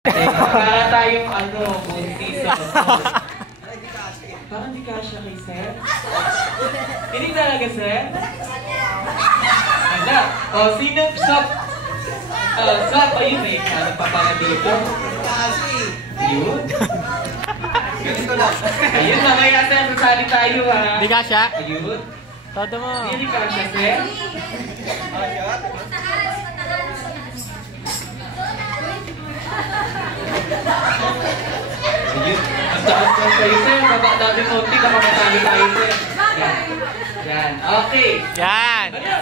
Para tayong buntis sa parang di kasya kay Sir. Hindi talaga, Sir? Anda. O, sino? Stop. Stop. Ayun eh. Ano pa pala dito? Ayun. Ganito lang. Ayun, mamaya, Sir. Sasali tayo, ha? Di kasya? Ayun. Todo mo. Hindi kasya, Sir? Ayun. Ang taas lang kayo, Sir. Baba natin konti. Nakamatali tayo, Sir. Yan. Yan. Okay. Yan. Ano?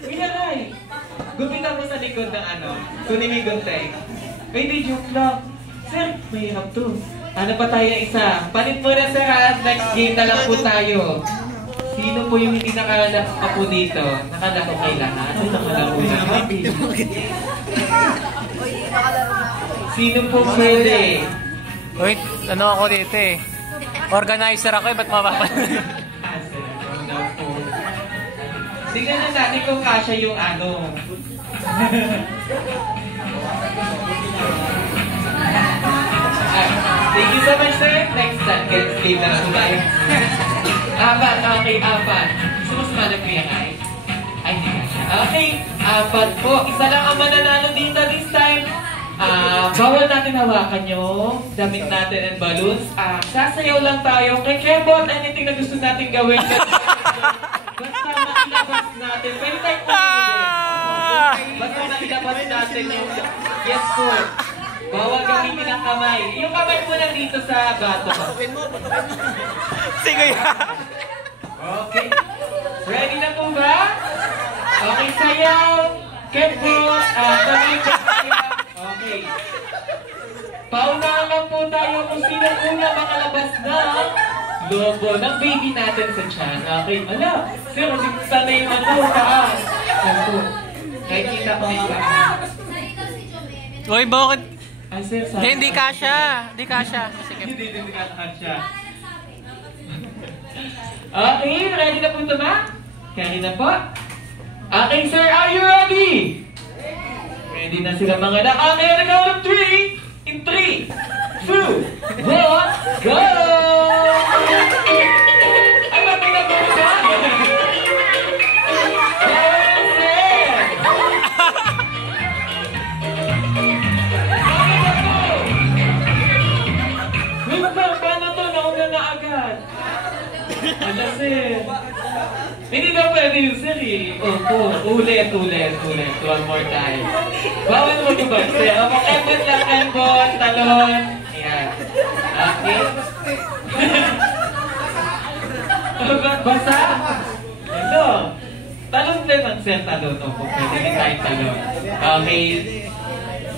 Minaray. Gupita mo sa likod ng kunin mo yung guntay. May di joke lang. Sir, mahirap to. Ano pa tayo isa? Palit mo na, Sir, ha? Next game na lang po tayo. Sino po yung hindi nakalako po dito? Nakalako kay lahat? Ay, nakalako lahat. Sino po pwede? Wait, ano ako dito eh. Organizer ako eh, ba't mapapanood? Tingnan na natin kung kasya yung Thank you so much, Sir. Next time, game na lang tayo. Apat, okay, apat. Gusto mo sumalag ko yan, ay? Ay, hindi kasya. Okay, apat po. Isa lang ang mananalo dito this time. Bawal natin hawakan yung damit natin and balloons. Sasayaw lang tayo. Kay Kebot, anything na gusto natin gawin. Basta mailabas natin. Pwede tayo basta mailabas natin yung... Yes po. Bawal gamitin ang kamay. Yung kamay mo lang dito sa bato. Sige yan. Okay. Ready na po ba? Okay, sayaw. Kebot. Tuloy ko sayaw. Okay. Paunahan lang po tayo kung sino una makalabas na lobo ng baby natin sa tiyan. Okay, ala. Sir, sana yung paa. Ako. Nakikita ko yung paa. Uy, bakit? Ay, sir, sana. Hindi kasya. Hindi kasya. Hindi kasya. Okay, ready na po ito ba? Ready na po? Okay, sir, are you ready? Ready na sila mga anak. Okay, on the count of 3. In 3, 2, 1, go! Ay, matay na po siya! Paano to? Nauna na agad. Ano, sir? Hindi na pwede yun, sir, eh. Ulit. One more time. Bawal mo ito ba, sir? Kembot lang, kembot, talon. Ayan. Okay. Basa? Ano? Talon din ang sir, talon. Opo, pwede din tayo talon. Okay.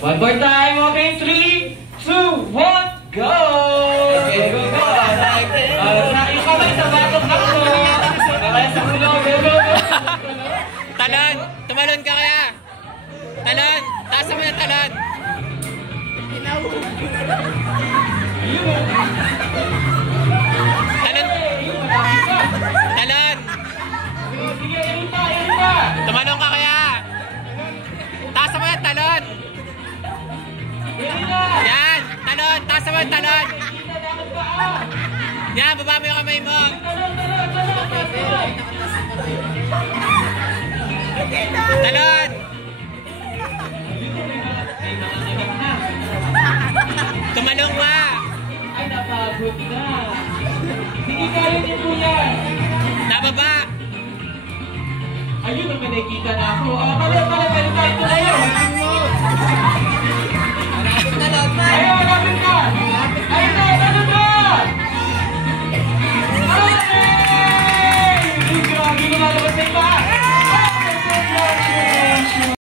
One more time. Okay, 3, 2, 1, go! Okay, go. Yung kamay sa batok ako. Kamay sa ulo. Go. Talon! Tumalon ka kaya! Talon! Taas mo na talon! Talon! Talon! Tumalon ka kaya! Taas mo na talon! Yan! Talon! Taas mo na talon! Yan! Baba mo yung kamay mo! Talon! Tumalong ka! Ay, napagod na. Sige, kaya niyo po yan. Nababa! Ayun, naman nakikita na ako. Pala tayo tayo.